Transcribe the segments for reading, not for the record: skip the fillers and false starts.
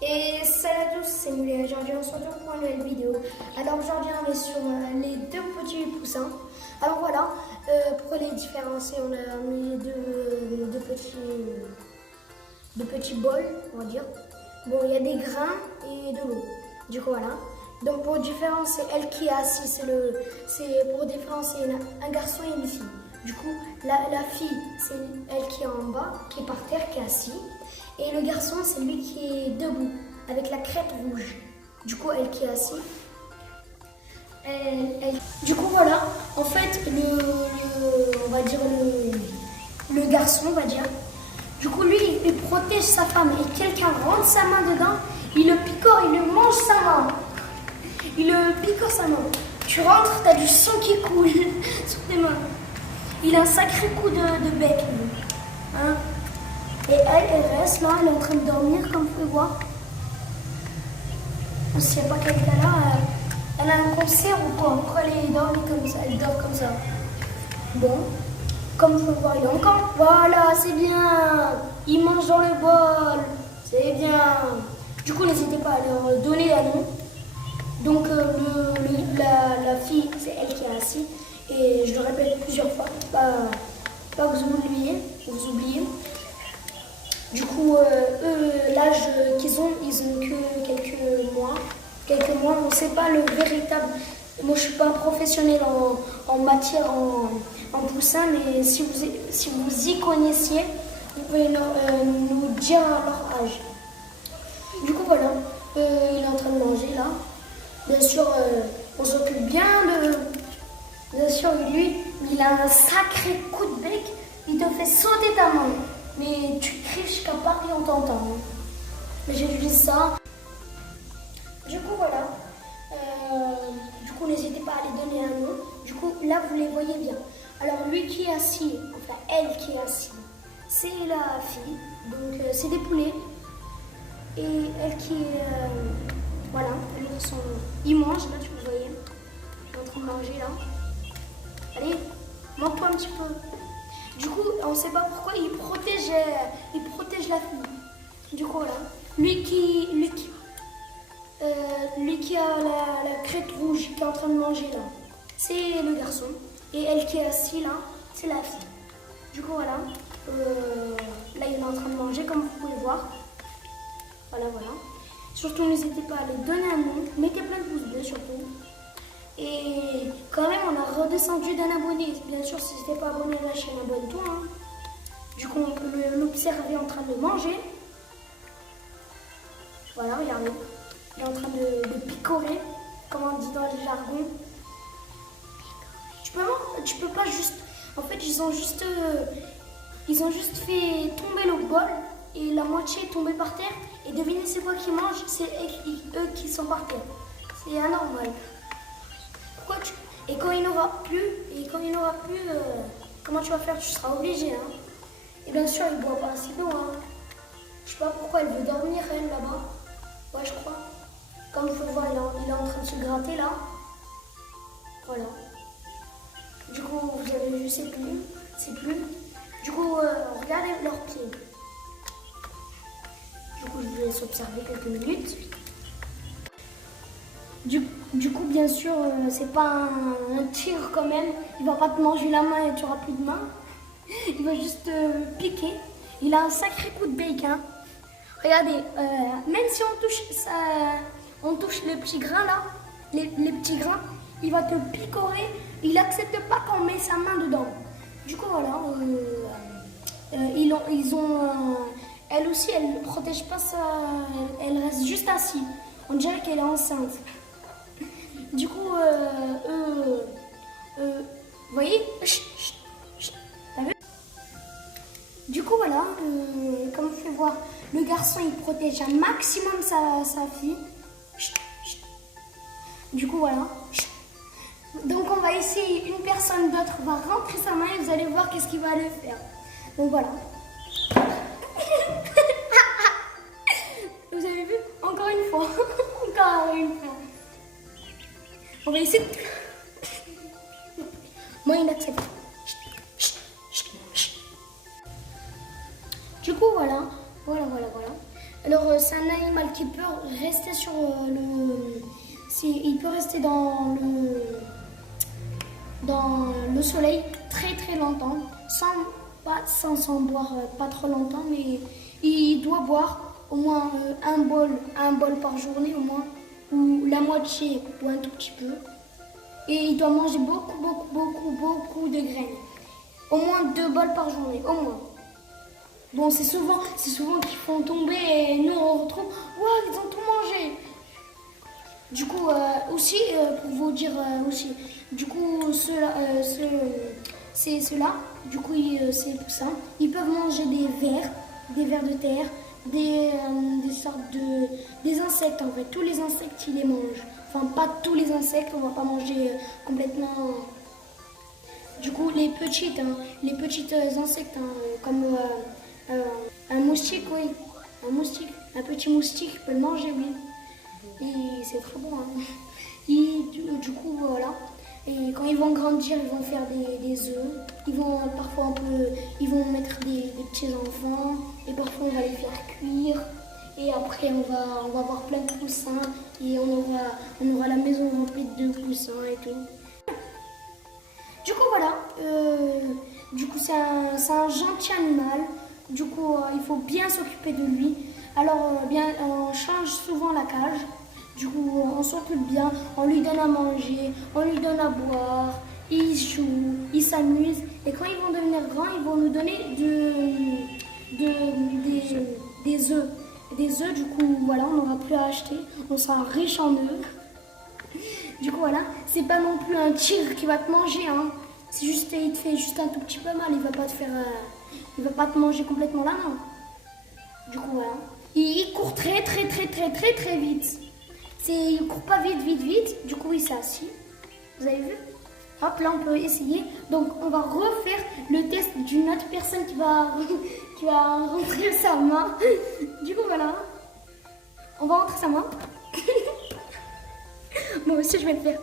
Et salut à tous, c'est Moulet. Aujourd'hui on se retrouve pour une nouvelle vidéo. Alors aujourd'hui on est sur les deux petits poussins. Alors voilà, pour les différencier, on a mis deux petits bols, on va dire. Bon, il y a des grains et de l'eau. Du coup voilà. Donc pour différencier, elle qui est assise, c'est pour différencier un garçon et une fille. Du coup, la fille, c'est elle qui est en bas, qui est par terre, qui est assise. Et le garçon, c'est lui qui est debout, avec la crête rouge. Du coup, elle qui est assise. Du coup, voilà. En fait, on va dire le garçon, on va dire. Du coup, lui, il protège sa femme. Et quelqu'un rentre sa main dedans, il le picore, il le mange sa main. Il le picore sa main. Tu rentres, t'as du sang qui coule sur tes mains. Il a un sacré coup de bec, lui. Hein? Et elle reste là, elle est en train de dormir, comme vous pouvez voir. S'il n'y a pas quelqu'un là, elle a un concert ou quoi? Pourquoi elle dort comme ça? Elle dort comme ça. Bon, comme vous pouvez voir, il est encore. Voilà, c'est bien. Il mange dans le bol. C'est bien. Du coup, n'hésitez pas à leur donner un nom. Donc, la fille, c'est elle qui est assise. Et je le répète plusieurs fois, pas vous oubliez. Du coup, eux, l'âge qu'ils ont, ils ont que quelques mois. On ne sait pas le véritable. Moi, je ne suis pas un professionnel en matière, en poussin, mais si vous y connaissiez, vous pouvez nous dire leur âge. Du coup, voilà, il est en train de manger là. Bien sûr, on s'occupe bien de. Bien sûr, lui, il a un sacré coup de bec, il te fait sauter ta main. Mais tu cries jusqu'à Paris, on t'entend. Mais j'ai vu ça. Du coup, voilà. Du coup, n'hésitez pas à les donner un nom. Du coup, là, vous les voyez bien. Alors, lui qui est assis, enfin, elle qui est assise, c'est la fille. Donc, c'est des poulets. Et elle qui est. Voilà, ils mangent, là, tu le voyez. Ils sont en train de manger, là. Allez, montre-toi un petit peu. Du coup, on ne sait pas pourquoi il protège la fille. Du coup, voilà. Lui qui a la crête rouge, qui est en train de manger là, c'est le garçon. Et elle qui est assise là, c'est la fille. Du coup, voilà. Là, il est en train de manger, comme vous pouvez voir. Voilà. Surtout, n'hésitez pas à les donner un nom. Mettez plein de pouces bleus, surtout. Et quand même, on a redescendu d'un abonné. Bien sûr, si tu n'es pas abonné à la chaîne, abonne-toi. Hein. Du coup, on peut l'observer en train de manger. Voilà, regardez. Il est en train de picorer, comme on dit dans le jargon. Tu peux pas juste... En fait, ils ont juste fait tomber le bol et la moitié est tombée par terre. Et devinez c'est quoi qui mangent? C'est eux qui sont par terre. C'est anormal. Et quand il n'aura plus, comment tu vas faire? Tu seras obligé. Hein. Et bien sûr, il ne boit pas assez d'eau. Hein. Je sais pas pourquoi elle veut dormir, elle, là-bas. Ouais, je crois. Comme vous pouvez voir, il est en train de se gratter, là. Voilà. Du coup, vous avez vu, c'est plus. Du coup, regardez leurs pieds. Du coup, je vous laisse observer quelques minutes. Du coup, bien sûr, c'est pas un tigre quand même. Il va pas te manger la main et tu auras plus de main. Il va juste te piquer. Il a un sacré coup de bec. Hein. Regardez, même si on touche le petit grain là, les petits grains, il va te picorer. Il n'accepte pas qu'on met sa main dedans. Du coup, voilà. Elle aussi, elle ne protège pas ça. Elle reste juste assise. On dirait qu'elle est enceinte. Du coup, vous voyez? Du coup, voilà, comme vous pouvez voir, le garçon, il protège un maximum sa fille. Du coup, voilà. Donc, on va essayer, une personne d'autre va rentrer sa main et vous allez voir qu'est-ce qu'il va aller faire. Donc, voilà. Vous avez vu? Encore une fois. Encore une fois. On va essayer de... Moi, il accepte. Du coup, voilà. Alors, c'est un animal qu'il peut rester sur il peut rester dans le soleil très très longtemps, sans boire pas trop longtemps, mais il doit boire au moins un bol par journée au moins, ou la moitié ou un tout petit peu. Et il doit manger beaucoup de graines. Au moins 2 bols par journée, au moins. Bon, c'est souvent qu'ils font tomber et nous on retrouve, ouais, ils ont tout mangé. Du coup, aussi, pour vous dire aussi, du coup, ceux-là, du coup, ces poussins, ils peuvent manger des vers de terre, des sortes des insectes en fait. Tous les insectes, ils les mangent. Enfin, pas tous les insectes, on va pas manger complètement. Du coup, les petits insectes, comme un moustique, oui. Un petit moustique peut le manger, oui. Et c'est très bon. Hein. Et du coup, voilà. Et quand ils vont grandir, ils vont faire des œufs. Ils vont parfois ils vont mettre des petits enfants. Et parfois, on va les faire cuire. Et après, on va avoir plein de poussins. Et on aura la maison remplie de poussins et tout. Du coup, voilà. Du coup, c'est un gentil animal. Du coup, il faut bien s'occuper de lui. Alors, on change souvent la cage. Du coup, on s'occupe bien, on lui donne à manger, on lui donne à boire, il joue, il s'amuse. Et quand ils vont devenir grands, ils vont nous donner des œufs. Des œufs, du coup, voilà, on n'aura plus à acheter, on sera riche en œufs. Du coup, voilà, c'est pas non plus un tigre qui va te manger, hein. C'est juste, il te fait juste un tout petit peu mal, il va pas te manger complètement là, non. Du coup, voilà. Il court très vite. Il court pas vite. Du coup, il s'est assis. Vous avez vu? Hop, là, on peut essayer. Donc, on va refaire le test d'une autre personne qui va rentrer sa main. Du coup, voilà. On va rentrer sa main. Moi aussi, je vais le faire.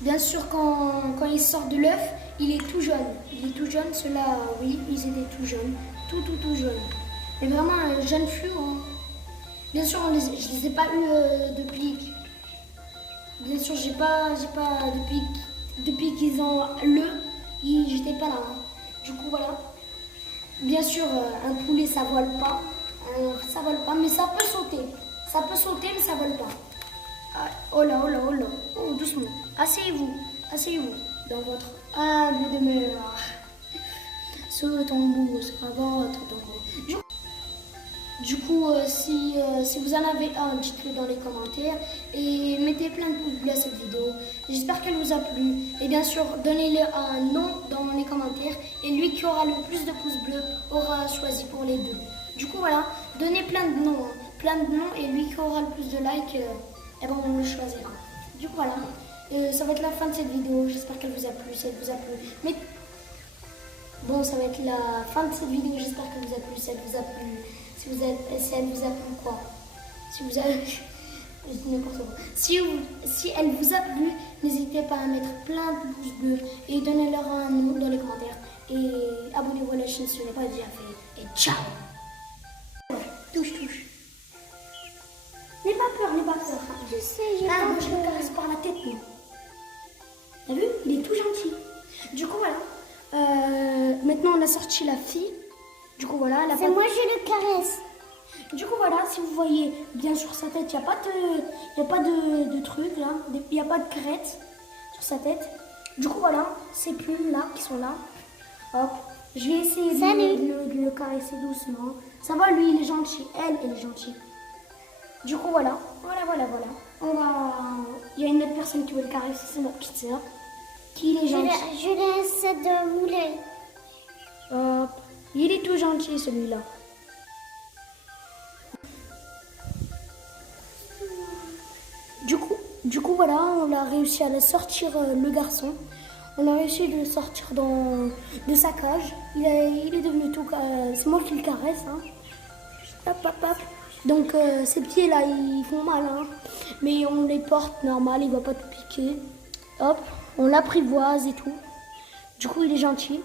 Bien sûr, quand il sort de l'œuf, il est tout jaune. Ceux-là, oui, ils étaient tout jaunes. Tout jaunes. Mais vraiment un jeune fluo. Hein. Bien sûr, je ne les ai pas eu depuis. Bien sûr, j'ai pas depuis qu'ils ont j'étais pas là. Hein. Du coup, voilà. Bien sûr, un poulet, ça vole pas. Mais ça peut sauter. Mais ça vole pas. Ah, oh là. Oh, doucement. Asseyez-vous dans votre humble demeure. Ce tombeau sera votre tombeau. Du coup, si vous en avez un, dites-le dans les commentaires et mettez plein de pouces bleus à cette vidéo. J'espère qu'elle vous a plu. Et bien sûr, donnez-le un nom dans les commentaires et lui qui aura le plus de pouces bleus aura choisi pour les deux. Du coup, voilà, donnez plein de noms et lui qui aura le plus de likes, eh ben, on le choisira. Du coup, voilà, ça va être la fin de cette vidéo. J'espère qu'elle vous a plu. Si elle vous a plu, mais bon, ça va être la fin de cette vidéo. J'espère qu'elle vous a plu. Si elle vous a plu. Si elle vous a plu quoi? Si vous avez... Je dis n'importe quoi. Si elle vous a plu, n'hésitez pas à mettre plein de pouces bleus et donnez-leur un nom dans les commentaires. Et abonnez-vous à la chaîne si ce n'est pas déjà fait. Et ciao! Touche. N'aie pas peur. Je sais, j'ai pas moi je le caresse par la tête, moi. T'as vu? Il est tout gentil. Du coup, voilà. Maintenant, on a sorti la fille. Du coup, voilà. C'est moi, je le caresse. Du coup, voilà, si vous voyez bien sur sa tête, il n'y a pas de truc là, il n'y a pas de crête sur sa tête. Du coup, voilà, ces plumes là qui sont là. Hop, je vais essayer de le caresser doucement. Ça va, lui, il est gentil. Elle est gentille. Du coup, voilà. Il y a une autre personne qui veut le caresser, c'est ma petite sœur. Qui est gentille. Je laisse de rouler. Hop, il est tout gentil celui-là. Du coup, voilà, on a réussi à sortir le garçon. On a réussi de le sortir de sa cage. Il est devenu tout... c'est moi qui le caresse. Hein. Hop. Donc, ces pieds-là, ils font mal. Hein. Mais on les porte normal, il ne va pas te piquer. Hop, on l'apprivoise et tout. Du coup, il est gentil.